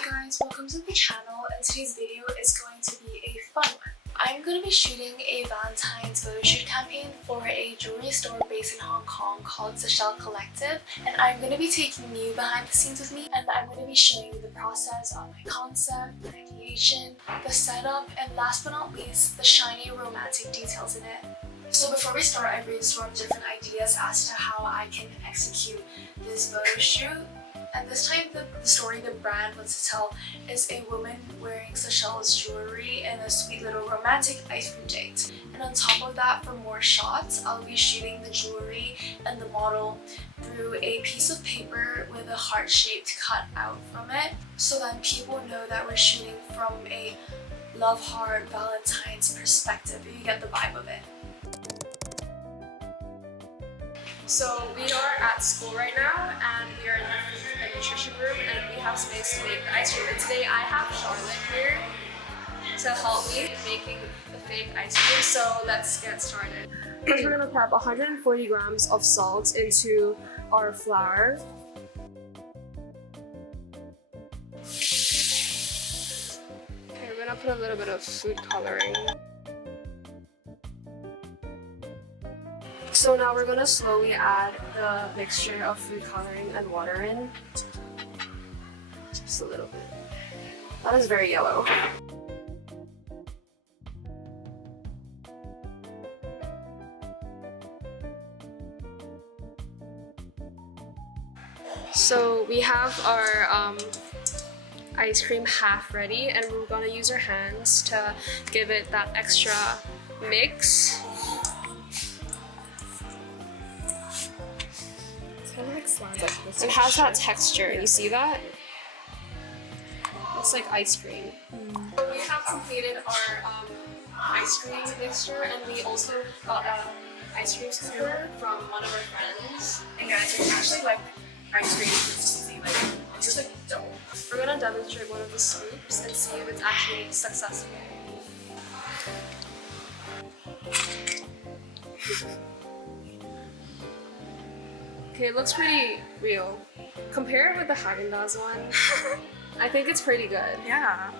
Hi guys, welcome to the channel, and today's video is going to be a fun one. I'm going to be shooting a Valentine's photoshoot campaign for a jewelry store based in Hong Kong called the Shell Collective, and I'm going to be taking you behind the scenes with me, and I'm going to be showing you the process of my concept, the ideation, the setup, and last but not least, the shiny romantic details in it. So before we start, I brainstormed different ideas as to how I can execute this photo shoot. And this time, the story the brand wants to tell is a woman wearing Seychelles jewelry and a sweet little romantic ice cream date. And on top of that, for more shots, I'll be shooting the jewelry and the model through a piece of paper with a heart-shaped cut out from it, so then people know that we're shooting from a love heart Valentine's perspective. You get the vibe of it. So we are at school right now, and we are in the nutrition room, and we have space to make the ice cream. And today I have Charlotte here to help me in making the fake ice cream. So let's get started. First, we're gonna prep 140 grams of salt into our flour. Okay, we're gonna put a little bit of food coloring. So now we're gonna slowly add the mixture of food coloring and water in. Just a little bit. That is very yellow. So we have our ice cream half ready, and we're gonna use our hands to give it that extra mix. It has that texture, you see that? It's like ice cream. So we have completed our ice cream mixture, and we also got an ice cream scooper from one of our friends. And guys, it's actually like ice cream consistency, like it's just like dough. We're gonna demonstrate one of the scoops and see if it's actually successful. Okay, it looks pretty real. Compare it with the Haagen-Dazs one. I think it's pretty good. Yeah.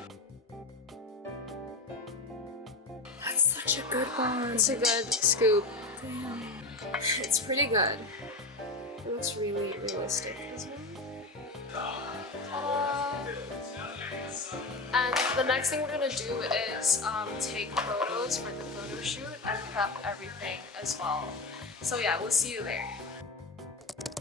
That's such a good one. It's a good scoop. Damn. It's pretty good. It looks really realistic as well. And the next thing we're gonna do is take photos for the photo shoot and prep everything as well. So yeah, we'll see you there.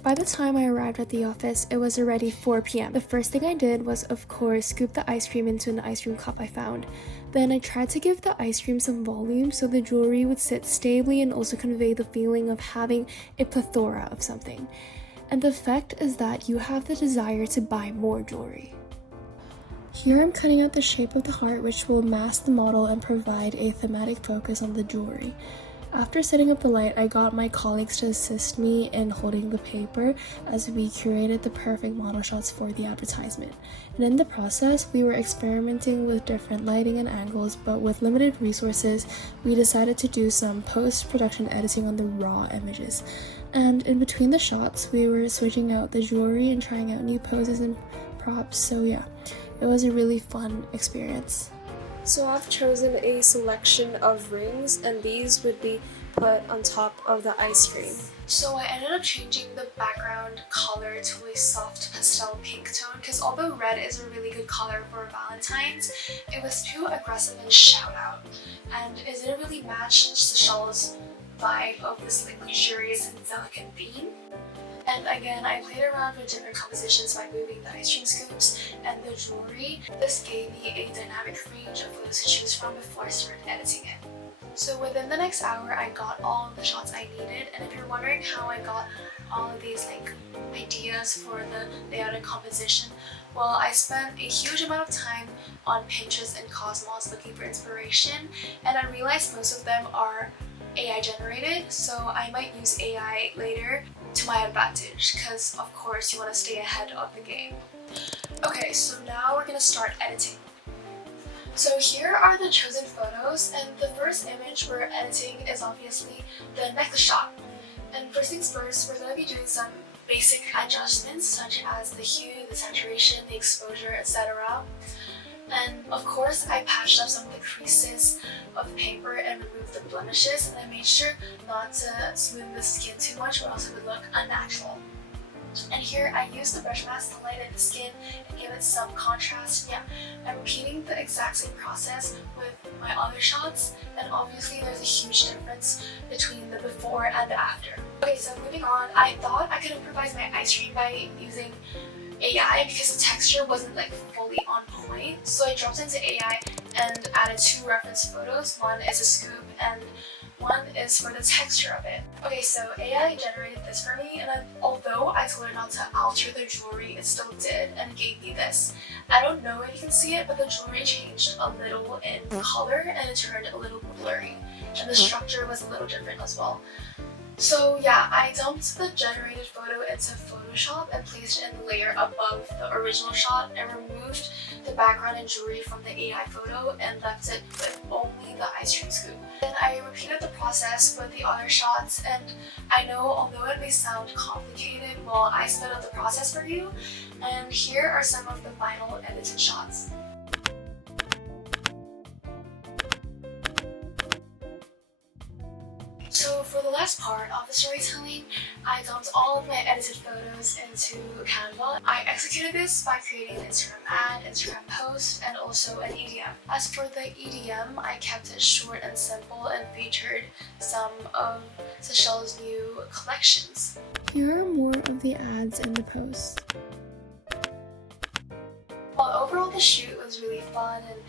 By the time I arrived at the office, it was already 4 p.m. The first thing I did was, of course, scoop the ice cream into an ice cream cup I found. Then I tried to give the ice cream some volume so the jewelry would sit stably and also convey the feeling of having a plethora of something. And the effect is that you have the desire to buy more jewelry. Here I'm cutting out the shape of the heart, which will mask the model and provide a thematic focus on the jewelry. After setting up the light, I got my colleagues to assist me in holding the paper as we curated the perfect model shots for the advertisement. And in the process, we were experimenting with different lighting and angles, but with limited resources, we decided to do some post-production editing on the raw images. And in between the shots, we were switching out the jewelry and trying out new poses and props, so yeah, it was a really fun experience. So I've chosen a selection of rings, and these would be put on top of the ice cream. So I ended up changing the background color to a soft pastel pink tone, because although red is a really good color for Valentine's, it was too aggressive and shout out, and it didn't really match Seychelles' vibe of this like luxurious and delicate theme. And again, I played around with different compositions by moving the ice cream scoops and the jewelry. This gave me a dynamic range of photos to choose from before I started editing it. So within the next hour, I got all of the shots I needed, and if you're wondering how I got all of these like ideas for the layout and composition, well, I spent a huge amount of time on Pinterest and Cosmos looking for inspiration, and I realized most of them are AI generated, so I might use AI later to my advantage, because of course you want to stay ahead of the game. Okay, so now we're gonna start editing. So here are the chosen photos, and the first image we're editing is obviously the necklace shot. And first things first, we're gonna be doing some basic adjustments such as the hue, the saturation, the exposure, etc. And of course, I patched up some of the creases of the paper and removed the blemishes, and I made sure not to smooth the skin too much or else it would look unnatural. And here I used the brush mask to lighten the skin and give it some contrast. Yeah, I'm repeating the exact same process with my other shots, and obviously there's a huge difference between the before and the after. Okay, so moving on, I thought I could improvise my ice cream by using AI because the texture wasn't like fully on point. So I dropped into AI and added 2 reference photos. One is a scoop and one is for the texture of it. Okay, so AI generated this for me, and although I told it not to alter the jewelry, it still did and gave me this. I don't know if you can see it, but the jewelry changed a little in color and it turned a little blurry, and the structure was a little different as well. So yeah, I dumped the generated photo into Photoshop and placed it in the layer above the original shot and removed the background and jewelry from the AI photo and left it with only the ice cream scoop. Then I repeated the process with the other shots, and I know although it may sound complicated, well, I sped up the process for you, and here are some of the final edited shots. So for the last part of the storytelling, I dumped all of my edited photos into Canva. I executed this by creating an Instagram ad, Instagram post, and also an EDM. As for the EDM, I kept it short and simple and featured some of Seychelles' new collections. Here are more of the ads and the posts. Well, overall the shoot was really fun and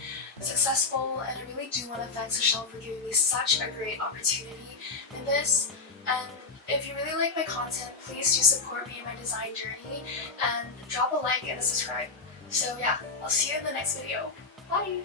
successful, and I really do want to thank Seychelles for giving me such a great opportunity in this. And if you really like my content, please do support me in my design journey and drop a like and a subscribe. So yeah, I'll see you in the next video. Bye!